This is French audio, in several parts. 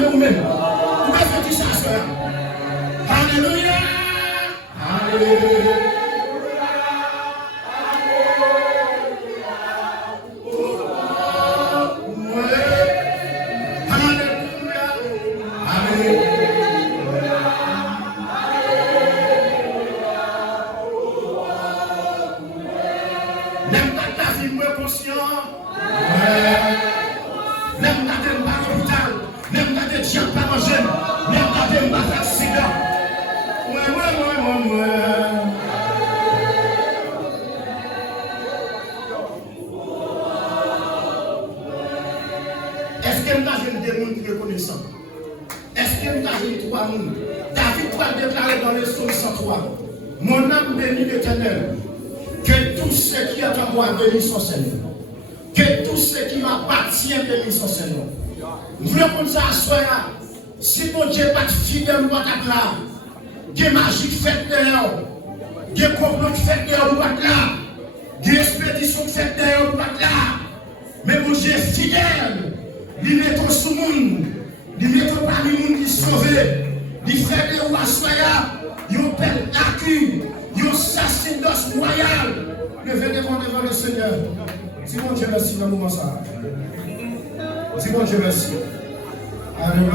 proclamer vous-même. Vous pouvez faire ça, soeur. Alléluia. Alléluia. Est-ce que nous avons des gens qui reconnaissent? Est-ce que nous avons trois mondes? David va déclarer dans le psaume 103, mon âme bénit l'Éternel, que tout ce qui est en moi bénisse son Seigneur, que tout ce qui m'appartient bénisse son Seigneur. Nous voulons comme ça à soi, si mon Dieu n'est pas fidèle, nous va être là, des magiques faites dehors, des complots faites dehors, nous va être là, des expéditions faites dehors, nous va être là, mais mon Dieu est fidèle. Il met au sous-monde, il met parmi les gens qui sont sauvés, il fait des rois soya, il perd acquis, il sacerdoce royal. Levez devant le Seigneur. Si mon Dieu merci dans le moment ça. Si mon Dieu merci. Alléluia.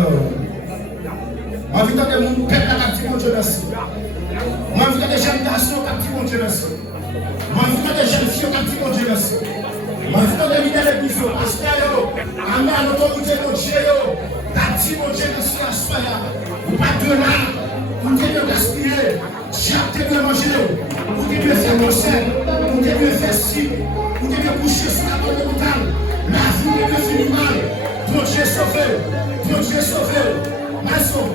Ma vie dans le monde, peuple a dit mon Dieu merci. Ma vie dans les jeunes garçons a dit mon Dieu merci. Ma vie dans les jeunes filles a dit mon Dieu merci. Ma vie dans les leaders de l'église, pasteur, amen, l'autorité de Dieu, a dit mon Dieu merci à soi. Vous pas de là, vous devez gaspiller, j'ai de manger, vous devez faire concert, vous devez faire ci, vous devez coucher sur la bonne hôpital, la vie devait finir mal, ton Dieu sauvé, ton Dieu sauvé, maçon.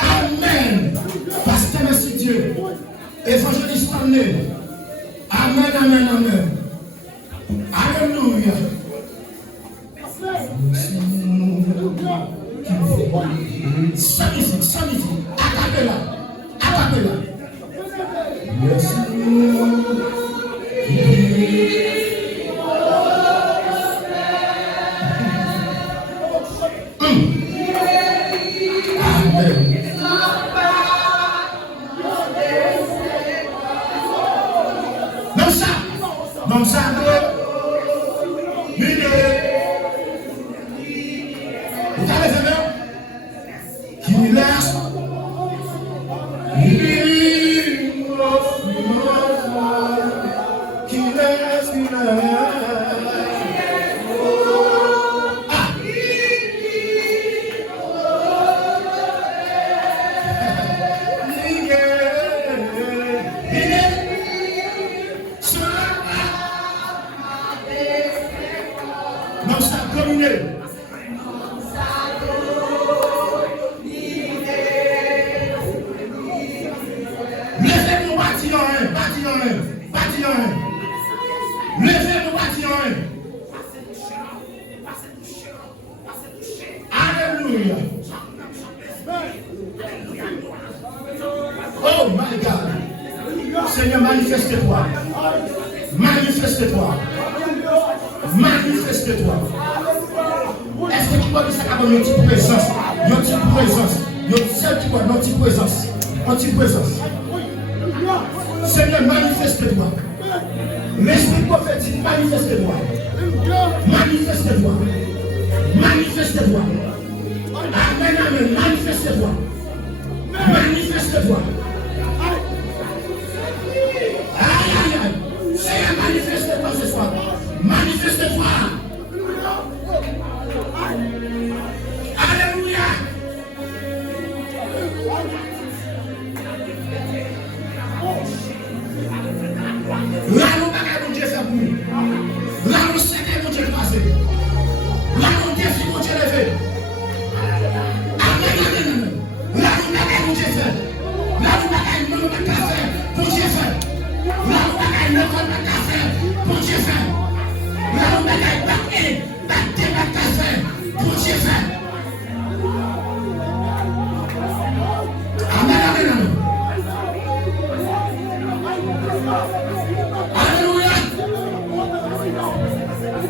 Amen. Pasteur, merci Dieu. Évangéliste Stanley. Amen, amen, amen. Alléluia. Sans musique. Acapella. Merci. Non ça, vous avez fait qui laisse Alléluia. Oh my God. Seigneur, manifeste-toi. Manifeste-toi. Manifeste-toi. Est-ce que tu vois que ça a une petite présence? Une petite présence. Une petite présence. Seigneur, manifeste-toi. L'esprit prophétique, manifeste-toi. Manifeste-toi. Manifeste-toi. Amen, amen. Manifeste-toi. Manifeste-toi. Aïe, aïe, aïe. Seigneur, manifeste-toi ce soir. Manifeste-toi. Alléluia. Là, nous bagarre mon Dieu fait pour nous. Là, nous savons mon Dieu passé. Là, nous défi mon Dieu levé. Amen, amen, amen. Là, nous bagarre mon Dieu fait. Là, nous bagarre mon Dieu fait. Mon Dieu fait. Là, nous bagarre mon Dieu fait.